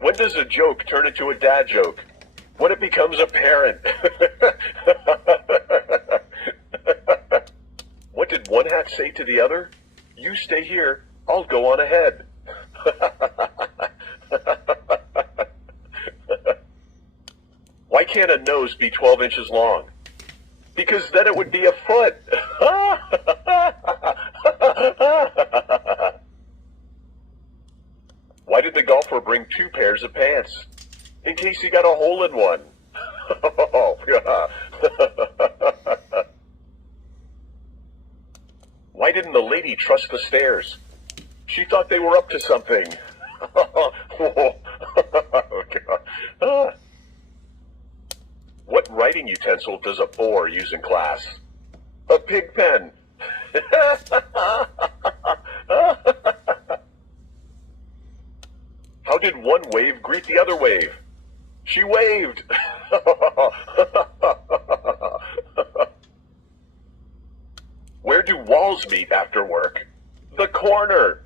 When does a joke turn into a dad joke? When it becomes apparent. What did one hat say to the other? You stay here, I'll go on ahead. Why can't a nose be 12 inches long? Because then it would be a foot. Why did the golfer bring 2 pairs of pants? In case he got a hole in one. Why didn't the lady trust the stairs? She thought they were up to something. What writing utensil does a boar use in class? A pig pen. How did one wave greet the other wave? She waved. Where do walls meet after work? The corner.